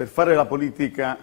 Per fare la politica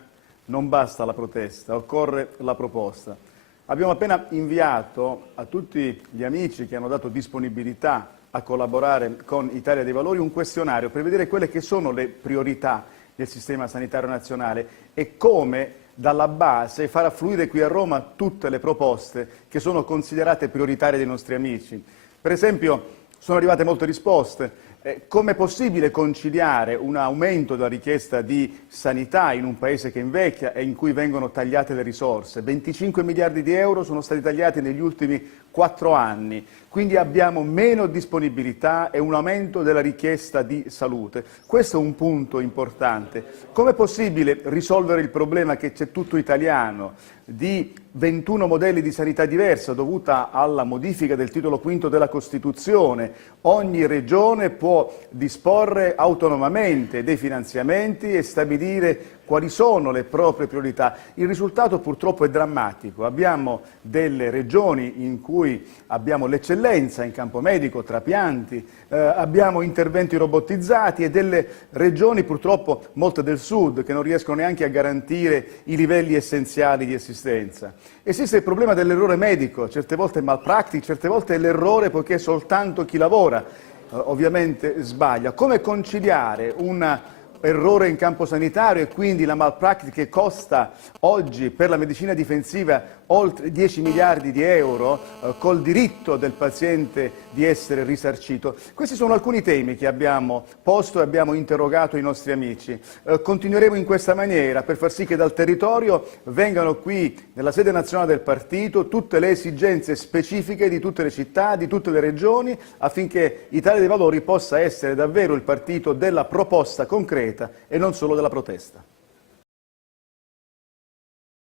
non basta la protesta, occorre la proposta. Abbiamo appena inviato a tutti gli amici che hanno dato disponibilità a collaborare con Italia dei Valori un questionario per vedere quelle che sono le priorità del sistema sanitario nazionale e come dalla base far affluire qui a Roma tutte le proposte che sono considerate prioritarie dai nostri amici. Per esempio, sono arrivate molte risposte. Com'è possibile conciliare un aumento della richiesta di sanità in un paese che invecchia e in cui vengono tagliate le risorse? 25 miliardi di euro sono stati tagliati negli ultimi 4 anni, quindi abbiamo meno disponibilità e un aumento della richiesta di salute. Questo è un punto importante. Com'è possibile risolvere il problema che c'è tutto italiano di 21 modelli di sanità diversa dovuta alla modifica del titolo V della Costituzione? Ogni regione può disporre autonomamente dei finanziamenti e stabilire quali sono le proprie priorità. Il risultato purtroppo è drammatico. Abbiamo delle regioni in cui abbiamo l'eccellenza in campo medico, trapianti, abbiamo interventi robotizzati e delle regioni purtroppo, molte del sud, che non riescono neanche a garantire i livelli essenziali di assistenza. Esiste il problema dell'errore medico, certe volte malpractice, certe volte è l'errore poiché soltanto chi lavora ovviamente sbaglia. Come conciliare un errore in campo sanitario e quindi la malpractice che costa oggi per la medicina difensiva oltre 10 miliardi di euro col diritto del paziente di essere risarcito? Questi sono alcuni temi che abbiamo posto e abbiamo interrogato i nostri amici. Continueremo in questa maniera per far sì che dal territorio vengano qui nella sede nazionale del partito tutte le esigenze specifiche di tutte le città, di tutte le regioni, affinché Italia dei Valori possa essere davvero il partito della proposta concreta e non solo della protesta.